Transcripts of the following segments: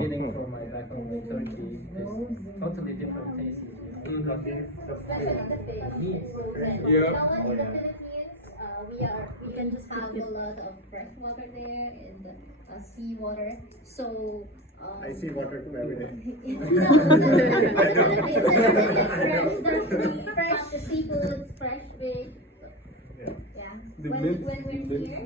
beginning from my back home in Turkey, there's totally different tastes. Meat. Yeah. Now in the Philippines, we can just have a lot of fresh water there and sea water. So I see water too every day. It's fresh, the seafood, fresh fish. Yeah. When we're here,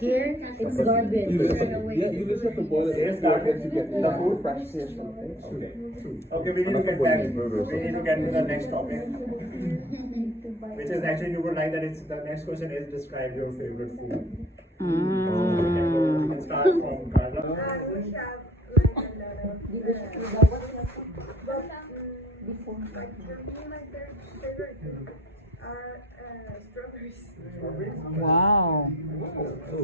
Here, it's garbage. Yeah, you just have to boil it. Yes, garbage to get the food fresh fish. Okay, we need to get that. We need to get to the next topic, which is actually you would like that. It's the next question is describe your favorite food. We can start from Carla. I wish I have like a lot of before. Like for me, my favorite food are strawberries. Wow.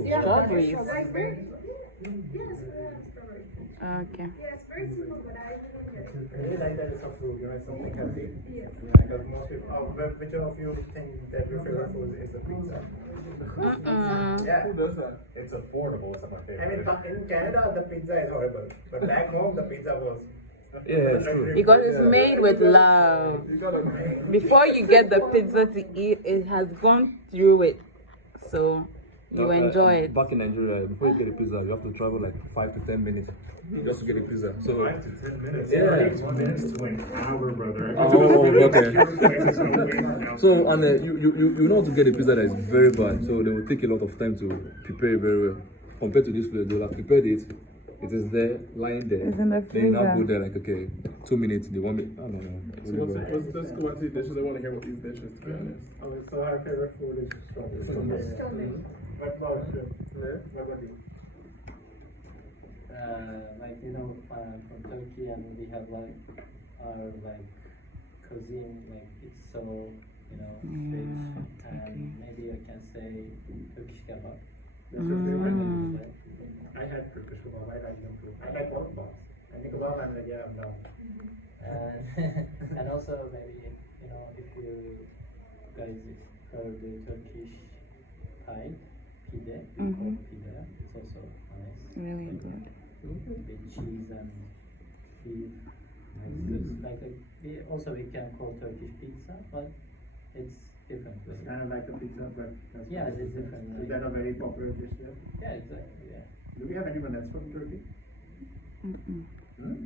Yeah, Strawberries. like very, yes, we have strawberries. Okay. Yeah, it's very simple, but I really enjoy it. I really like that it's a food, it's something healthy. Yes. Because most people, which of you think that your favorite food is the pizza? Yeah. Who does that? It's affordable. It's not my favorite. I mean, in Canada, the pizza is horrible, but back home, the pizza was. Yeah, it's true. Because it's made with love. You gotta. Before you get the pizza to eat, it has gone through it. So you enjoy it. Back in Nigeria, before you get a pizza, you have to travel like 5 to 10 minutes just to get a pizza. So 5 to 10 minutes. Yeah. It takes 1 minute to an hour, brother. Oh, okay. Places no way now. So and you know how to get a pizza that is very bad. So they will take a lot of time to prepare it very well. Compared to this place, they will have prepared it. It is there, lying there. It's in the Then you now freezer. go there like, okay, 2 minutes, they want me. I don't know. So let's go on to the dishes. I want to hear what these dishes, to be honest. Okay, so our favorite food is strawberry. What about you? What about you? Like from Turkey, and we have like our cuisine, like it's so rich, and maybe I can say Turkish kebab. That's your favorite? I had Turkish kebab. I like them too. I like all kebabs. And the kebab, I'm like, yeah, I'm down. And also maybe if you guys heard the Turkish pie, pide, called pide, it's also nice. Really good. With cheese and beef. It's like we can call Turkish pizza, but it's different. It's kind of like a pizza, but that's Yeah, it's different. Is that a very popular dish there? Yeah, exactly. Yeah. Do we have anyone else from Turkey?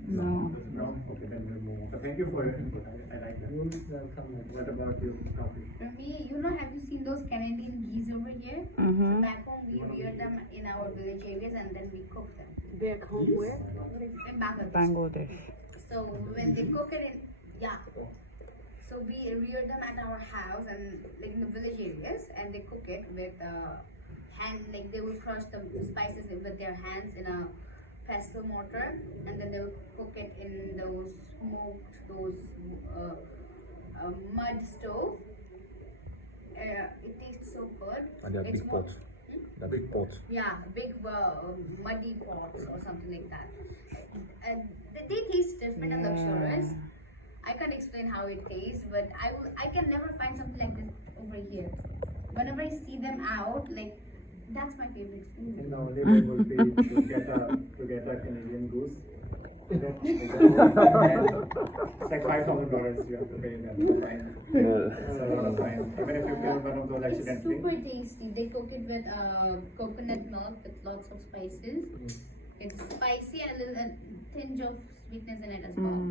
No. No? Okay, then we'll move on. So thank you for your input. I like that. What about you, Coffee? For me, have you seen those Canadian geese over here? So back home, we rear them in our village areas and then we cook them. Back home where? In Bangladesh. Bangladesh. So when they cook it so we rear them at our house and like in the village areas, and they cook it with hand, like they will crush the spices with their hands in a pestle mortar, and then they will cook it in those mud stove. It tastes so good. And they're It's big more- pots. They're big pots. Yeah, big muddy pots or something like that. And they taste different and luxurious. I can't explain how it tastes, but I can never find something like this over here. Whenever I see them out, like that's my favorite food. In the only way would be to get a Canadian goose. It's like $5,000 you have to pay them. Fine. It's a lot of fine. Even if you kill one of those It's accidentally. super tasty. They cook it with coconut milk with lots of spices. It's spicy and a tinge of sweetness in it as well.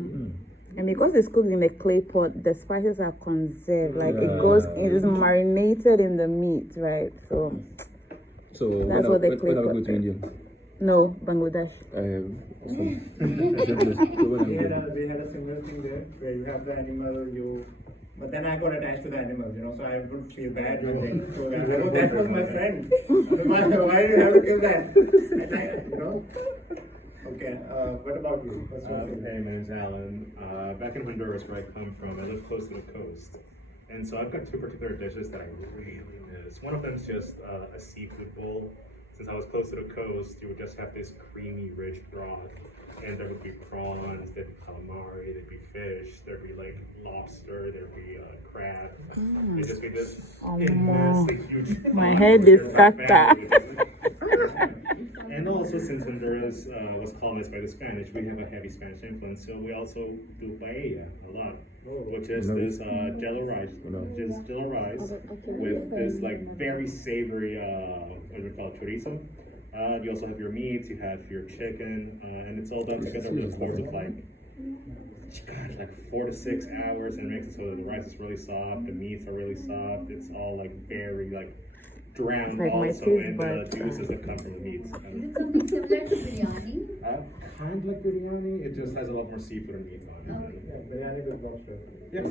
And because it's cooked in a clay pot, the spices are conserved. Like it is marinated in the meat, right? So that's what they clay when are we pot. going to India? No, Bangladesh. Awesome. We had a similar thing there where you have the animal, but then I got attached to the animal, so I would feel bad when they go there. Oh, that was my friend. Why do you have to kill that? Okay, what about you? What's your favorite? Hey, my name's Alan. Back in Honduras, where I come from, I live close to the coast. And so I've got two particular dishes that I really miss. One of them is just a seafood bowl. Since I was close to the coast, you would just have this creamy, rich broth. And there would be prawns, there'd be calamari, there'd be fish, there'd be like lobster, there'd be crab. It'd just be this immensely huge. My head is stuck. And also, since Honduras was colonized by the Spanish, we have a heavy Spanish influence. So we also do paella a lot, which is this jello rice, with this like very savory, what do we call it, chorizo. You also have your meat, you have your chicken, and it's all done together over the course of like 4 to 6 hours, and it makes it so that the rice is really soft, the meats are really soft. It's all like very like drowned Like my also taste in buds. the juices that come from the meats. Is it something similar to biryani? Kind of like biryani, it just has a lot more seafood and meat on it. Yeah, biryani with lobster. Yes.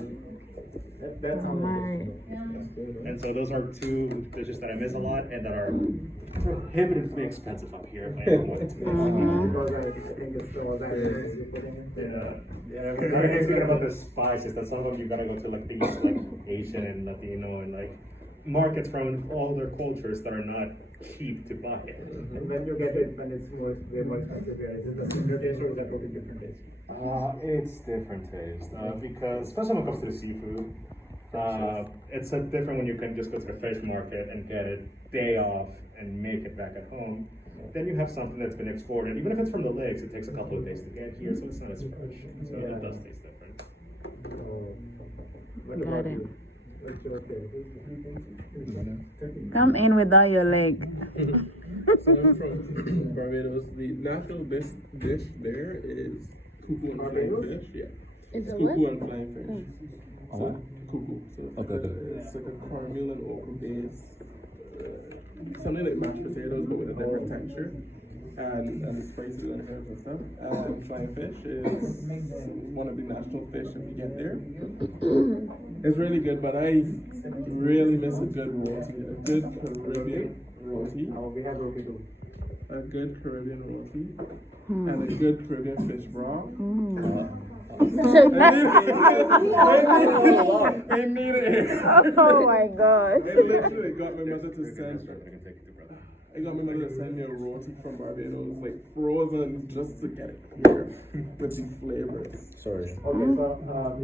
That's Oh my. And so those are two dishes that I miss a lot and that are prohibitively expensive up here if I ever wanted to. Because I think it's all that you're putting in. Yeah, another thing speaking about the spices, that some of them you gotta go to like these like Asian and Latino and like markets from all their cultures that are not cheap to buy. And when you get it, when it's way more expensive, is it a similar taste or is that totally different taste? It's different taste because especially when it comes to the seafood, it's a different when you can just go to the fish market and get it day off and make it back at home. Then you have something that's been exported. Even if it's from the lakes, it takes a couple of days to get here, so it's not as fresh. So it does taste different. What Got about it. you? What's your favorite? Come in without your leg. So I'm from Barbados. The national dish there is cuckoo and flying fish. Yeah. It's a Cuckoo what? and flying fish. Oh. Cuckoo. So it's Okay, okay. it's like a cornmeal and okra base. Something like mashed potatoes but with a different texture. And the spices and herbs and stuff. Flying fish is one of the national fish if you get there. It's really good, but I really miss a good roti, a good Caribbean roti, We have roti too. a good Caribbean roti, and a good Caribbean fish broth. I need it. Oh my god. I literally got my mother to send. I got my mother to send me a roti from Barbados, like frozen, just to get it here with the flavors. Sorry. Okay, so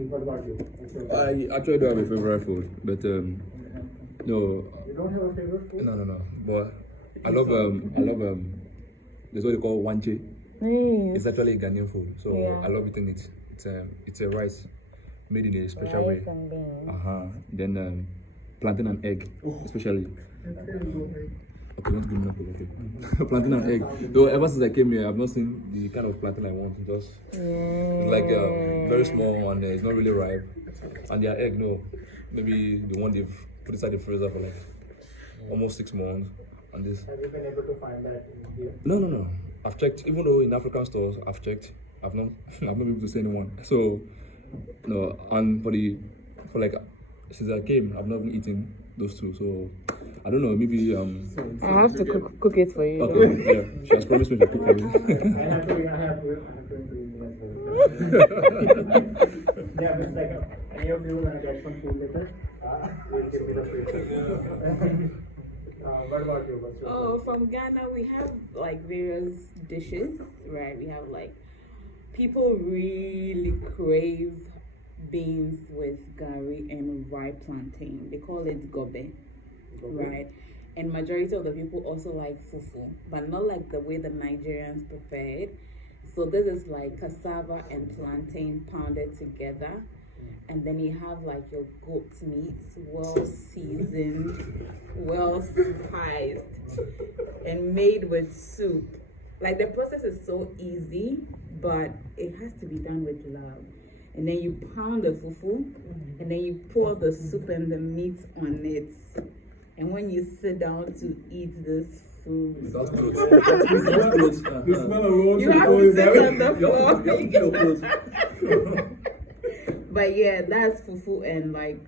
what about you? What's your favorite? I actually don't have a favorite food, but no. You don't have a favorite food? No. But I love there's what they call wanche. Nice. It's actually a Ghanaian food, so Yeah. I love eating it. It's a rice made in a special way. Rice and beans. Then plantain and egg, especially. Okay, not good enough. Okay. Plantain and egg. Though ever since I came here, I've not seen the kind of plantain I want. Just it's like very small and it's not really ripe. And their egg, no, maybe the one they've put inside the freezer for like almost 6 months. And this. Have you been able to find that in here? No. I've checked. Even though in African stores, I've checked. I've not been able to see anyone. So no. And for like since I came, I've not been eating those two. So I don't know. Maybe I have to cook it for you. Okay. Yeah. She has promised me to cook for me. I have to yeah, it's like any of you when I get some food later, will give me the free. What about you? What's your Oh, from Ghana, we have like various dishes, right? We have like people really crave beans with gari and ripe plantain. They call it gobe, right? And majority of the people also like fufu, but not like the way the Nigerians prepare it. So this is like cassava and plantain pounded together. And then you have like your goat meat, well seasoned, well spiced, and made with soup. Like the process is so easy, but it has to be done with love. And then you pound the fufu, and then you pour the soup and the meat on it. And when you sit down to eat this food, Without clothes. The smell alone you should have go to in sit there. on the floor. You have to get your clothes. But yeah, that's fufu, and like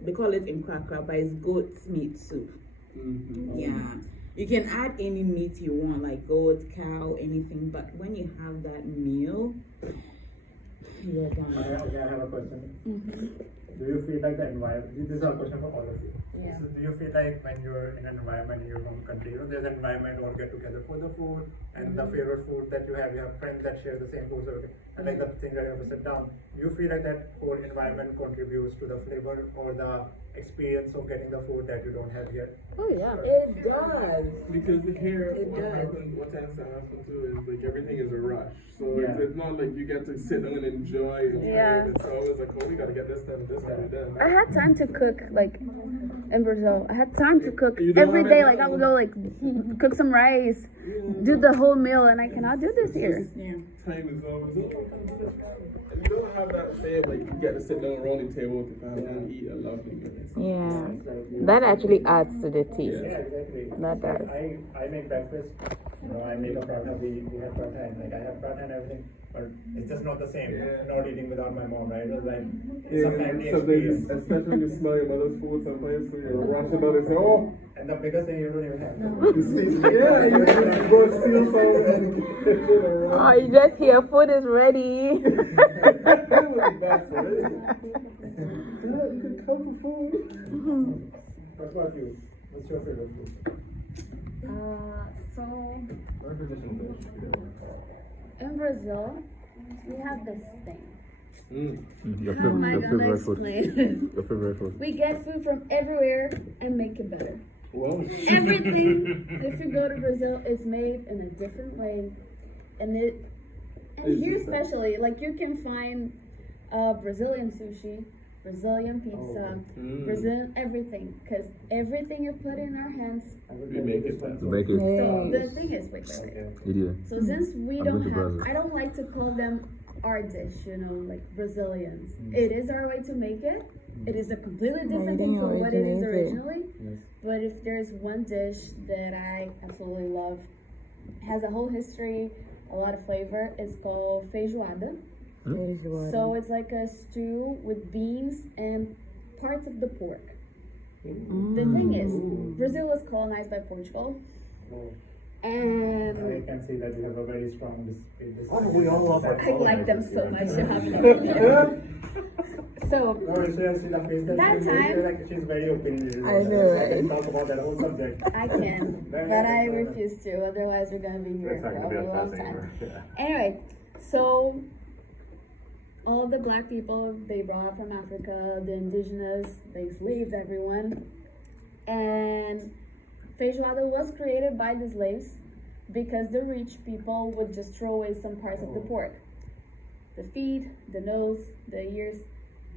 they call it imkrakra, but it's goat meat soup. Yeah, you can add any meat you want, like goat, cow, anything. But when you have that meal, you're done. I have a question. do you feel like the environment, this is a question for all of you. Yeah. So do you feel like when you're in an environment in your home country, there's an environment or get together for the food and the favorite food that you have friends that share the same food, so and like the thing that you have to sit down, do you feel like that whole environment contributes to the flavor or the experience of getting the food that you don't have here? Oh yeah. It does. Because here, It what does. happens, what tends to happen too is like everything is a rush. So Yeah. it's not like you get to sit down and enjoy it. Yeah. It's always like, oh, we gotta get this done, this done, done. I had time to cook, like, in Brazil. I had time to cook You don't every have day. it Like, I now? would go, like, cook some rice, do the whole meal, and I cannot do this here. Yeah. Time is always, oh, and you don't have that same, like, you get to sit down around the table with the family and eat a lovely meal. Yeah. That actually adds to the taste. Yeah, exactly. That does. I make breakfast. I make a paratha. We have paratha, and like I have paratha and everything, but it's just not the same. Yeah. Not eating without my mom, right? It was like it's Yeah, a family sometimes, experience. especially when you smell your mother's food, sometimes you rush about it and say, oh, And the biggest thing you don't even have. you see, yeah, you just go steal some and get it around. Oh, you just hear food is ready. That was bad for it. Yeah, you could come for food. What about you? What's your favorite food? So in Brazil, we have this thing. Your How am I your gonna favorite food. explain? Your favorite food. We get food from everywhere and make it better. Well, Everything, if you go to Brazil, is made in a different way, and here especially, like you can find Brazilian sushi, Brazilian pizza, Brazilian everything, because everything you put in our hands. we make it. To make it. So the thing is, wait. Idiot. So since we I'm don't going to have, Brazil. I don't like to call them our dish, like Brazilians. It is our way to make it. It is a completely different thing from what it is originally. But if there's one dish that I absolutely love, has a whole history, a lot of flavor, it's called feijoada. So it's like a stew with beans and parts of the pork. The thing is, Brazil was colonized by Portugal. And I can see that you have a very strong this we all love our I like them so much to have them. So No, you should see the face that That she's time- like she's very opinionated. I know, I can right? talk about that whole subject. I can, but I refuse to. Otherwise, we're gonna be here for a really long time. Anyway, so all the black people they brought from Africa, the indigenous, they enslaved everyone, and feijoada was created by the slaves because the rich people would just throw away some parts of the pork, the feet, the nose, the ears,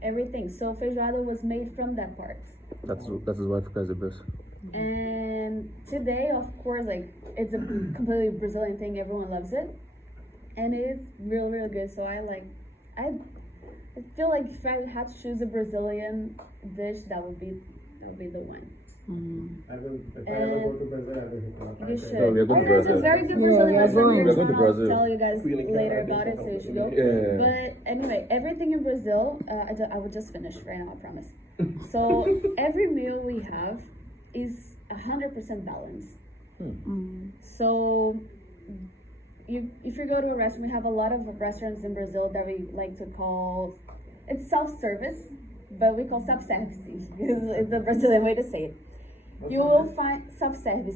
everything. So feijoada was made from that part. That is why Africa is the best. And today, of course, like it's a completely Brazilian thing. Everyone loves it, and it is real, real good. So I feel like if I had to choose a Brazilian dish, that would be the one. I will, if I ever go to Brazil, I will hit you up. You should. Oh, we are going to There's a Brazil. very good Yeah, Brazilian we are restaurant going. here We are in going to town. I'll Brazil. tell you guys Feeling later kind of about it, so you should go. Yeah. But anyway, everything in Brazil, I will just finish right now, I promise. So every meal we have is 100% balanced. So if you go to a restaurant, we have a lot of restaurants in Brazil that we like to call, it's self-service, but we call self-service because it's a Brazilian way to say it. You will find self-service.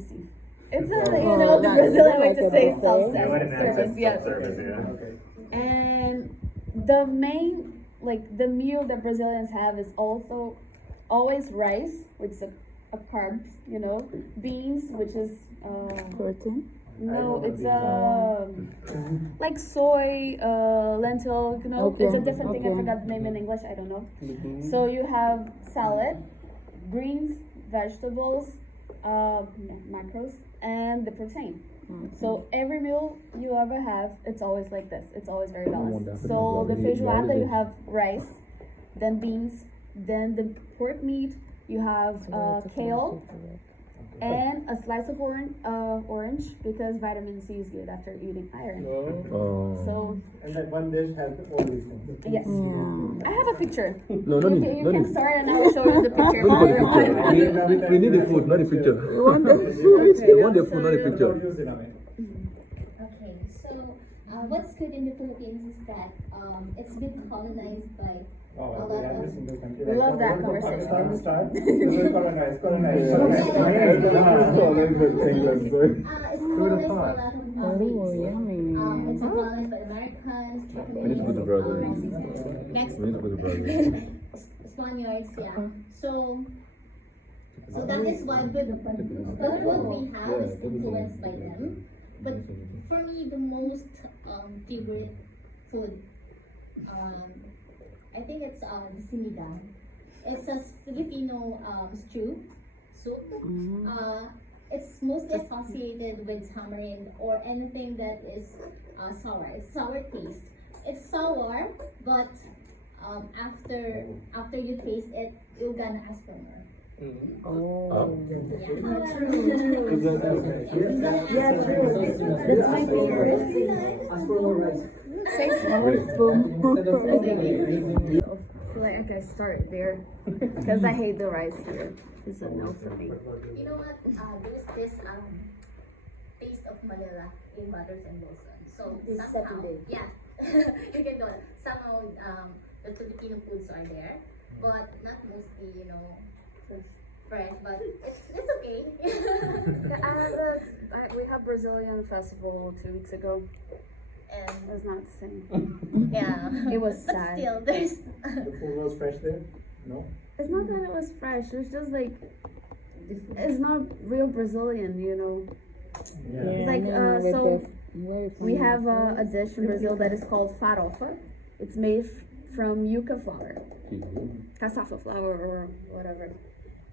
It's a, the Brazilian way to say self-service. Yeah. Okay. And the main, the meal that Brazilians have is also always rice, which is a carbs, beans, which is Protein. no, it's like soy, lentil, Okay, it's a different thing. I okay. forgot the name in English. I don't know. So you have salad, greens, vegetables, macros, and the protein. So every meal you ever have, it's always like this. It's always very balanced. So the feijoada, you have rice, then beans, then the pork meat, you have kale, and a slice of orange because vitamin C is good after eating iron. Oh. So And that one dish has all these things. yes, Yeah. I have a picture. No, no You need. can, you No can need. start and I'll show you the picture. No need for the picture. We need the food, not the picture. We want the food. We want the food, not the picture. Use it on it. Okay, so what's good in the Philippines is that it's been colonized by a lot of. We love that conversation. It's colonized by a lot of Oh, yummy. it's colonized by Americans, We need to put the brother. Mexicans, We need to put the brother. Spaniards, yeah. So that is why the food we have is influenced by them. But for me, the most favorite food, I think it's the sinigang. It's a Filipino stew soup. It's mostly associated with tamarind or anything that is sour. It's sour taste. It's sour, but after you taste it, you're gonna ask for more. Oh. Yeah. That's my favorite. I feel like I can start there because I hate the rice here. It's a no for me. You know what? There's this taste of Manila in Butters and Wilson. So somehow, yeah, you can go. Somehow, the Filipino foods are there, but not mostly, fresh. But it's okay. We had Brazilian festival 2 weeks ago. And It was not the same. yeah, It was but sad. still, there's. The food was fresh there? No? It's not that it was fresh. It's just like it's not real Brazilian, It's like so we have a dish in Brazil that is called farofa. It's made from yuca flour, cassava flour or whatever.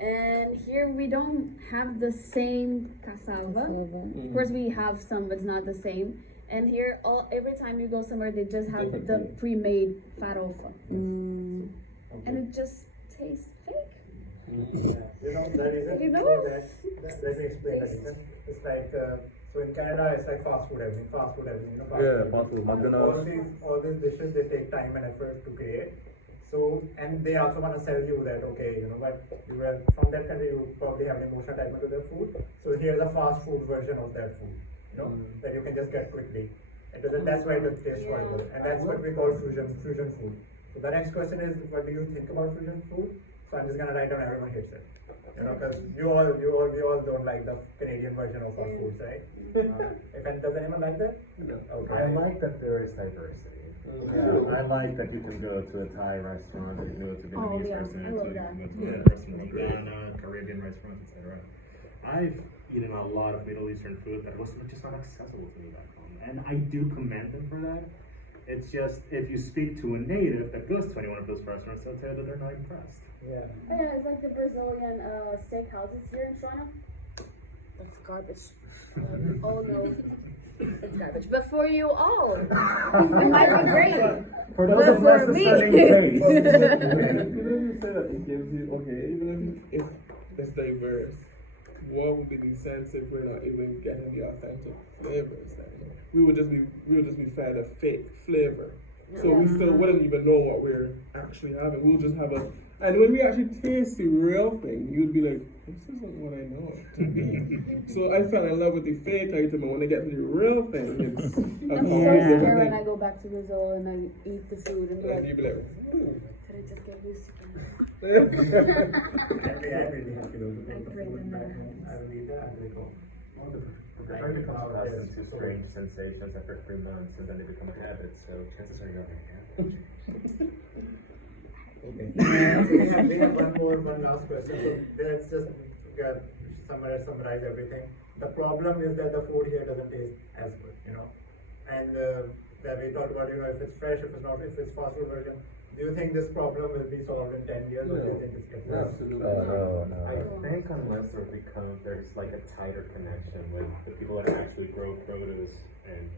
And here we don't have the same cassava. Of course, we have some, but it's not the same. And here, every time you go somewhere, they just have the pre-made farofa, and it just tastes fake. That is it. You know? Let me explain that again. It's like, so in Canada, it's like fast food everything, fast food. Yeah, fast food, McDonald's. All these dishes, they take time and effort to create. So, and they also want to sell you that, okay, but you were from that country, you probably have an emotional attachment to their food. So here's a fast food version of their food, that you can just get quickly. And that's why it tastes horrible. And that's what we call fusion food. So the next question is, what do you think about fusion food? So I'm just gonna write down everyone hates it. Because we all don't like the Canadian version of our foods, right? Does anyone like that? No. Okay. I like that there is diversity. Yeah, I like that you can go to a Thai restaurant, you can go to a Vietnamese yeah, restaurant. I love that. Restaurants, Ghana, Caribbean restaurants, etc. I've eaten a lot of Middle Eastern food that was just not accessible to me back home, and I do commend them for that. It's just, if you speak to a native that goes to any one of those restaurants, they'll tell you that they're not impressed. Yeah. Yeah, it's like the Brazilian steakhouses here in Toronto. That's garbage. Oh no, it's garbage. But for you all, it might be great. For But those of for us me, studying Even if you say that it gives you, okay, even if it's diverse, what would be the sense if we're not even getting the authentic flavors? We would just be fed a fake flavor. So we still wouldn't even know what we're actually having. We'll just have and when we actually taste the real thing, you'd be like, this isn't what I know it to be. So I fell in love with the fake item, and when I get to the real thing, it's a I'm so completely scared different when thing. I go back to Brazil and I eat the food and be And like, you'd be like, did I just get used to it? I really have to do I crave it now. I will eat that and we go. We're trying to come accustomed to strange sensations after 3 months, and then they become a habit, so chances are you're not going to have We have one last question. So let's just summarize everything. The problem is that the food here doesn't taste as good, And that we talked about, if it's fresh, if it's not, if it's fast food version. Do you think this problem will be solved in 10 years, or do you think it's getting worse? absolutely. No. I think unless there's like a tighter connection with the people that actually grow produce and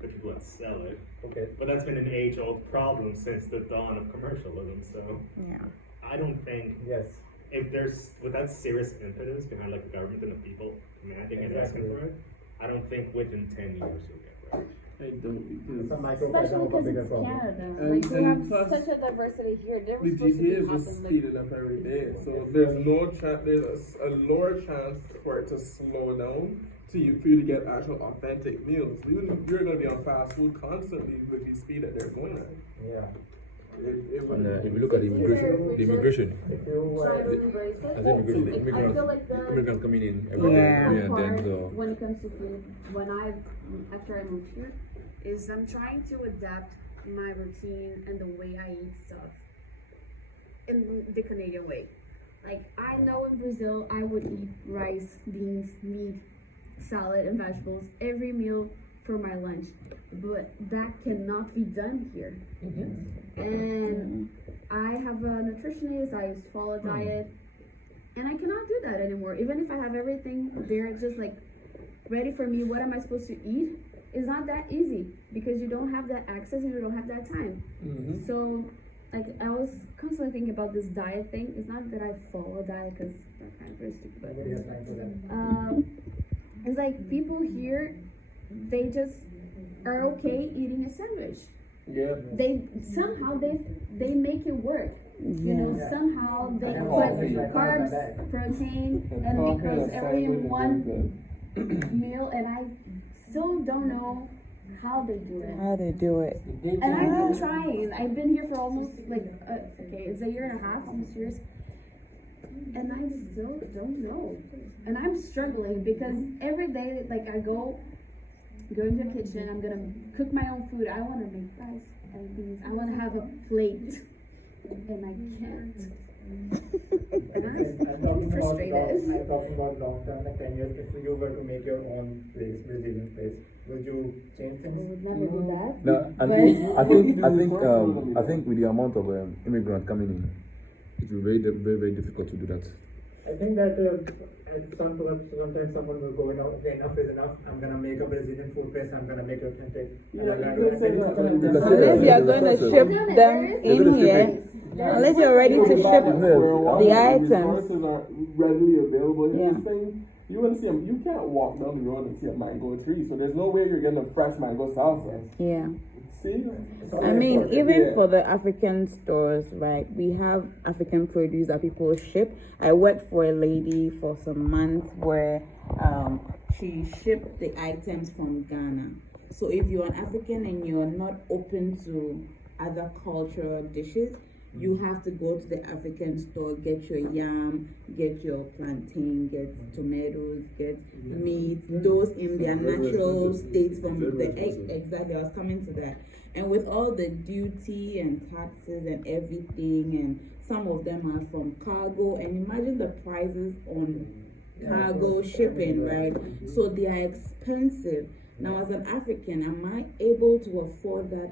The people that sell it. Okay. But that's been an age-old problem since the dawn of commercialism, so Yeah. I don't think Yes. if there's with that serious impetus behind like the government and the people demanding and asking for it, I don't think within 10 years you'll get right. I don't because Some Especially microaggression of a because bigger it's problem. Canada. And- Like we and have plus, such a diversity here. They're the supposed to GPA be is just happening speeding up every day, so there's no chance. There's a lower chance for it to slow down for you to get actual authentic meals. You're going to be on fast food constantly with the speed that they're going at. Yeah. It would, And if you look at the immigration, If you try to embrace it. as immigration, the I immigrants, feel like the immigrants coming in every day, Yeah. every and then, part so. when it comes to food, after I moved here, is I'm trying to adapt my routine and the way I eat stuff in the Canadian way. Like I know in Brazil I would eat rice, beans, meat, salad, and vegetables every meal for my lunch, but that cannot be done here. And I have a nutritionist. I used to follow a diet, and I cannot do that anymore. Even if I have everything there, just like ready for me, what am I supposed to eat? It's not that easy because you don't have that access and you don't have that time. So, like, I was constantly thinking about this diet thing. It's not that I follow a diet because that's kind of very stupid, but Nobody has time for that. it's like people here, they just are okay eating a sandwich. yeah. They somehow they make it work. You know, Yeah. somehow they Yeah. put carbs, protein, and because every in one meal, and I still don't know how they do it. How they do it. And I've been trying. I've been here for almost okay, it's a year and a half, almost 2 years, and I still don't know. And I'm struggling because every day, like I go into the kitchen, I'm gonna cook my own food. I want to make rice and beans. I want to have a plate, and I can't. And I'm frustrated. I'm talking about long term, like 10 years. If you were to make your own place, Brazilian place, would you change I things? would never do that. No, and I think with the amount of immigrants coming in, it will be very difficult to do that. I think that sometimes someone will go, enough is enough. I'm gonna make a Brazilian food place. I'm gonna make it authentic. Unless you're going to ship them in here, unless you're ready to ship the items. Resources are readily available in Yeah. this thing. You wouldn't see them. You can't walk down the road and see a mango tree. So there's no way you're getting a fresh mango salsa. Yeah. See? I mean, even for the African stores, right? We have African produce that people ship. I worked for a lady for some months where she shipped the items from Ghana. So if you're an African and you're not open to other cultural dishes, you have to go to the African store, get your yam, get your plantain, get tomatoes, get meat, those in their natural states from the egg. Exactly, I was coming to that. And with all the duty and taxes and everything, and some of them are from cargo, and imagine the prices on cargo shipping, right? So they are expensive. Now, as an African, am I able to afford that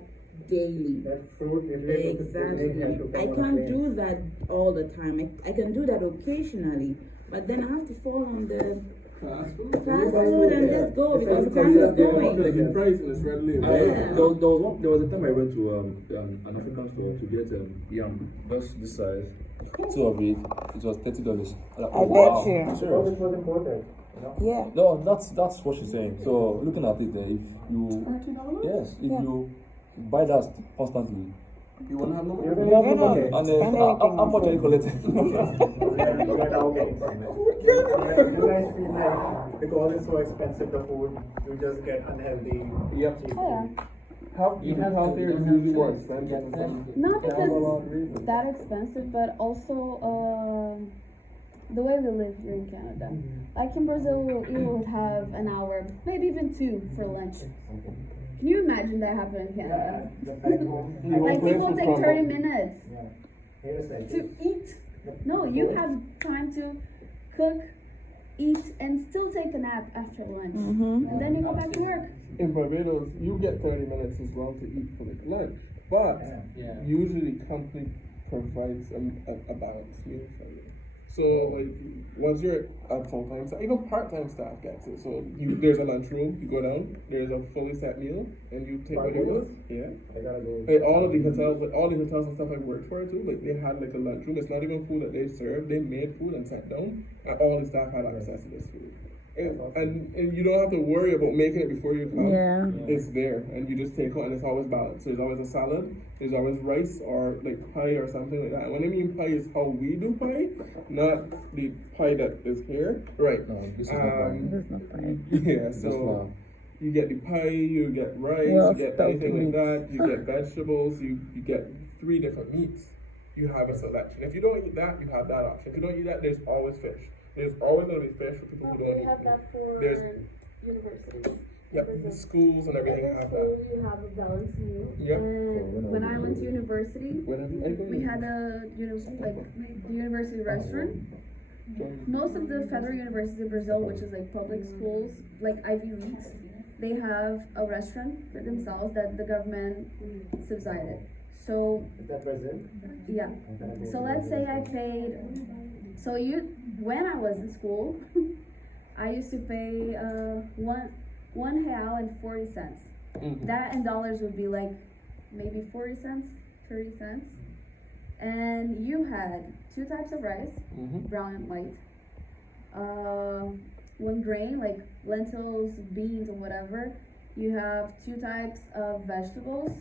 daily? That fruit is Exactly. I can't do that all the time. I can do that occasionally, but then I have to fall on the fast food and let's go because time is going. The price is readily There was a time I went to an African store to get yam, just this size, 2 of it. It was $30. I bet you. Serious? It was important, Yeah. No, that's what she's saying. So looking at it, if you you buy that constantly, You won't have no money. You don't and then how much are you collecting? You guys feel like because it's so expensive, the food, you just get unhealthy. Yep. cheap Oh, food. Eating healthier is usually more expensive. Not because it's that expensive, but also the way we live here in Canada. Like in Brazil, you will have an hour, maybe even 2 for lunch. Can you imagine that happening in Canada? Like people take 30 minutes to eat. No, you have time to cook, eat, and still take a nap after lunch. And then you go back to work. In Barbados, you get 30 minutes as well to eat for like lunch, but usually company provides a balanced meal for you. So like once you're a full-time staff, even part-time staff gets it. So there's a lunchroom, you go down, there's a fully set meal, and you take what you want. Yeah. I gotta go. Like all the hotels and stuff I worked for too, like they had like a lunchroom. It's not even food that they served. They made food and sat down, and all the staff had access to this food. And you don't have to worry about making it before you come. Yeah. It's there, and you just take out, and it's always balanced. So there's always a salad, there's always rice or like pie or something like that. And when I mean pie, is how we do pie, not the pie that is here. Right. No, this is not fine. This is not fine. Yeah. This So one. you get the pie, you get rice, Well, you get stuffed anything like meats. that. You get vegetables. You get 3 different meats. You have a selection. If you don't eat that, you have that option. If you don't eat that, there's always fish. There's always going to be fish for people who don't We eat have meat. that for There's- universities. Yep, Brazil. schools and everything Every have school that. you have a balanced meal. Yep. And when I went to university, we had the university restaurant. Most of the federal universities in Brazil, which is like public schools, like Ivy Leagues, they have a restaurant for themselves that the government subsidized. So Is that Brazil? yeah. So let's say I paid. So when I was in school, I used to pay $1.40. That in dollars would be like maybe 40 cents, 30 cents. And you had 2 types of rice, brown and white. 1 grain, like lentils, beans, or whatever. You have 2 types of vegetables.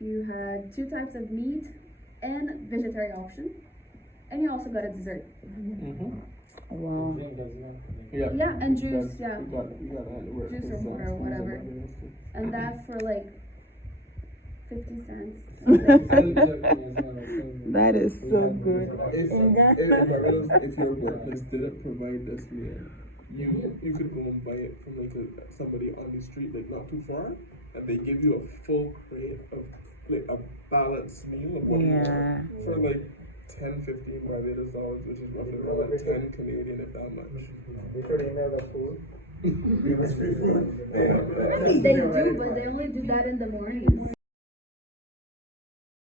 You had 2 types of meat and vegetarian option. And you also got a dessert. Wow. Drink does not. Yeah. Yeah, and juice, yeah. You got to work. Juice or water or whatever. And that for like 50 cents. That is so good. If your workplace didn't provide this meal, you could go and buy it from like somebody on the street, like not too far, and they give you a full crate of like a balanced meal of what you Yeah. want for like 10, 15 Barbados dollars, which is roughly around 10 Canadian, if that much. We should email the food. They do, but they only do that in the mornings.